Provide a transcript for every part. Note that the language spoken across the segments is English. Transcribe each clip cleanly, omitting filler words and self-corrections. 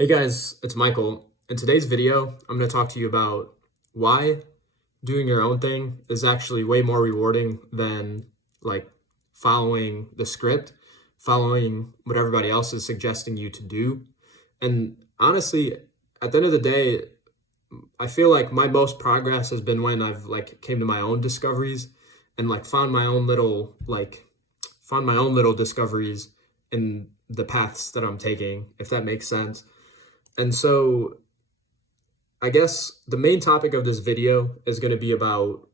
Hey guys, it's Michael. In today's video, I'm going to talk to you about why doing your own thing is actually way more rewarding than like following the script, following what everybody else is suggesting you to do. And honestly, at the end of the day, I feel like my most progress has been when I've came to my own discoveries and found my own little discoveries in the paths that I'm taking, if that makes sense. And so I guess the main topic of this video is going to be about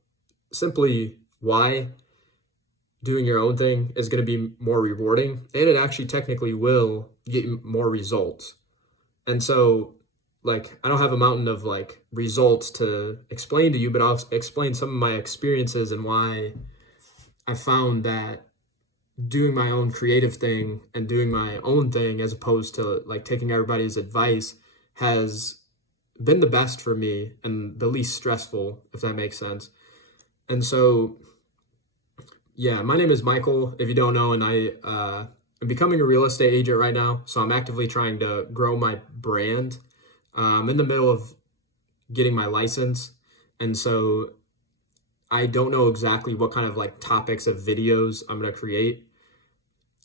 simply why doing your own thing is going to be more rewarding, and it actually technically will get you more results. And so, I don't have a mountain of results to explain to you, but I'll explain some of my experiences and why I found that doing my own creative thing and doing my own thing as opposed to taking everybody's advice has been the best for me and the least stressful, if that makes sense. And so, yeah, my name is Michael, if you don't know, and I'm becoming a real estate agent right now. So I'm actively trying to grow my brand. I'm in the middle of getting my license. And so I don't know exactly what kind of topics of videos I'm going to create.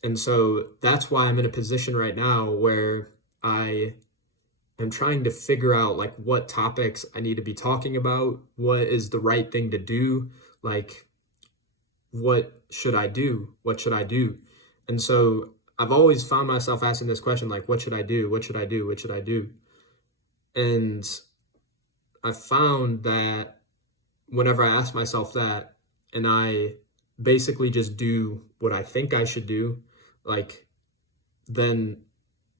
And so that's why I'm in a position right now where I am trying to figure out what topics I need to be talking about, what is the right thing to do, what should I do? What should I do? And so I've always found myself asking this question, what should I do? What should I do? What should I do? And I found that whenever I ask myself that and I basically just do what I think I should do, then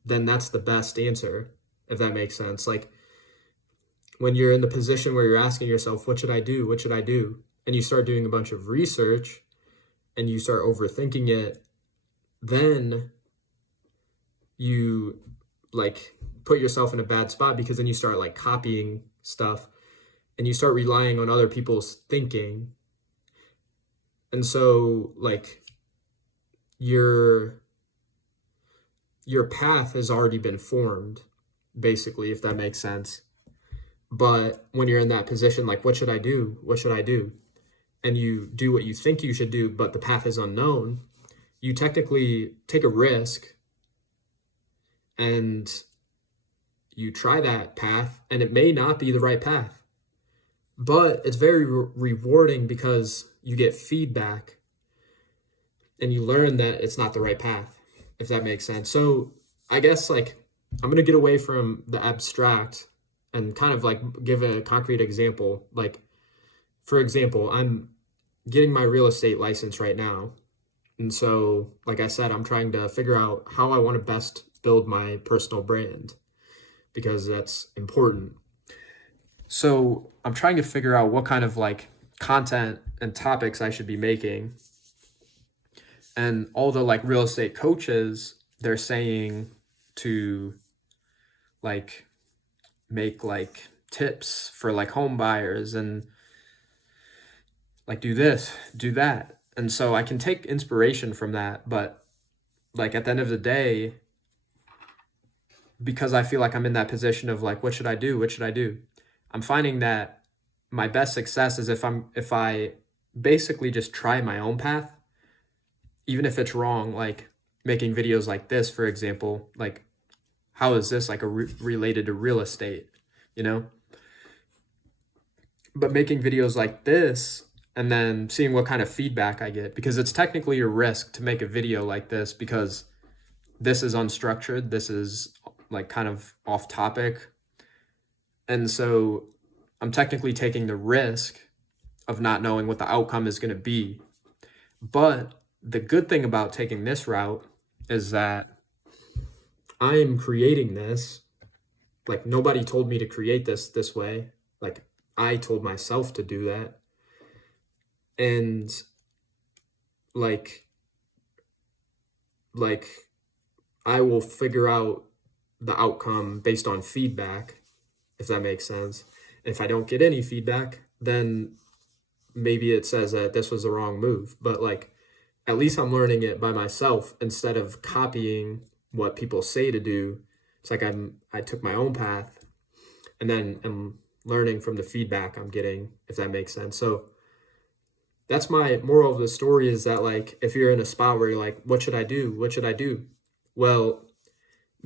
that's the best answer, if that makes sense. When you're in the position where you're asking yourself, what should I do? What should I do? And you start doing a bunch of research and you start overthinking it, then you put yourself in a bad spot, because then you start copying stuff and you start relying on other people's thinking. And so your path has already been formed, basically, if that makes sense. But when you're in that position, what should I do? What should I do? And you do what you think you should do, but the path is unknown, you technically take a risk and you try that path, and it may not be the right path, but it's very rewarding because you get feedback and you learn that it's not the right path, if that makes sense. So I guess I'm going to get away from the abstract and kind of give a concrete example. For example, I'm getting my real estate license right now. And so, like I said, I'm trying to figure out how I want to best build my personal brand, because that's important. So I'm trying to figure out what kind of content and topics I should be making. And all the real estate coaches, they're saying to make tips for home buyers and do this, do that. And so I can take inspiration from that, but at the end of the day, because I feel like I'm in that position of what should I do? What should I do? I'm finding that my best success is if I basically just try my own path, even if it's wrong, making videos like this, for example, how is this related to real estate, you know? But making videos like this and then seeing what kind of feedback I get, because it's technically a risk to make a video like this, because this is unstructured, this is kind of off topic. And so I'm technically taking the risk of not knowing what the outcome is going to be. But the good thing about taking this route is that I am creating this. Nobody told me to create this way. I told myself to do that. And I will figure out the outcome based on feedback, if that makes sense. If I don't get any feedback, then maybe it says that this was the wrong move. But at least I'm learning it by myself instead of copying what people say to do It's like I took my own path, and then I'm learning from the feedback I'm getting, if that makes sense. So that's my moral of the story, is that like if you're in a spot where you're like, what should I do? What should I do? Well,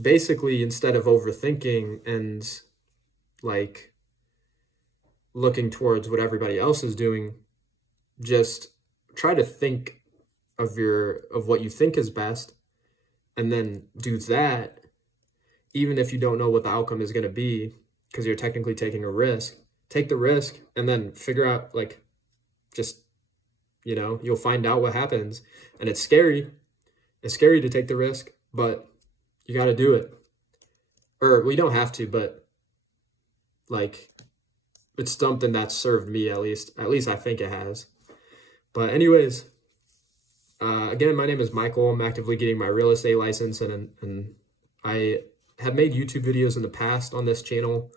basically, instead of overthinking and like looking towards what everybody else is doing, just try to think of what you think is best, and then do that, even if you don't know what the outcome is going to be, because you're technically taking a risk. Take the risk and then figure out, like, just, you'll find out what happens. And it's scary. It's scary to take the risk, but you got to do it. Or we don't have to, but like, it's something that's served me, at least I think it has. But anyways, again, my name is Michael. I'm actively getting my real estate license, and I have made YouTube videos in the past on this channel,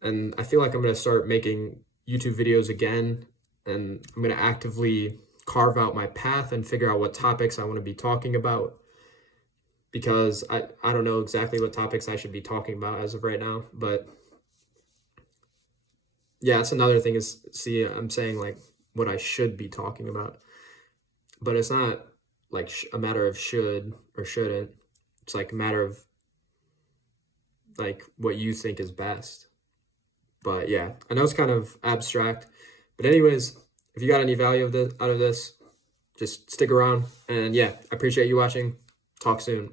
and I feel like I'm going to start making YouTube videos again, and I'm going to actively carve out my path and figure out what topics I want to be talking about, because I don't know exactly what topics I should be talking about as of right now. But yeah, that's another thing, is, see, I'm saying like what I should be talking about, but it's not like a matter of should or shouldn't. It's like a matter of like what you think is best. But yeah, I know it's kind of abstract, but anyways, if you got any value out of this, just stick around. And yeah, I appreciate you watching. Talk soon.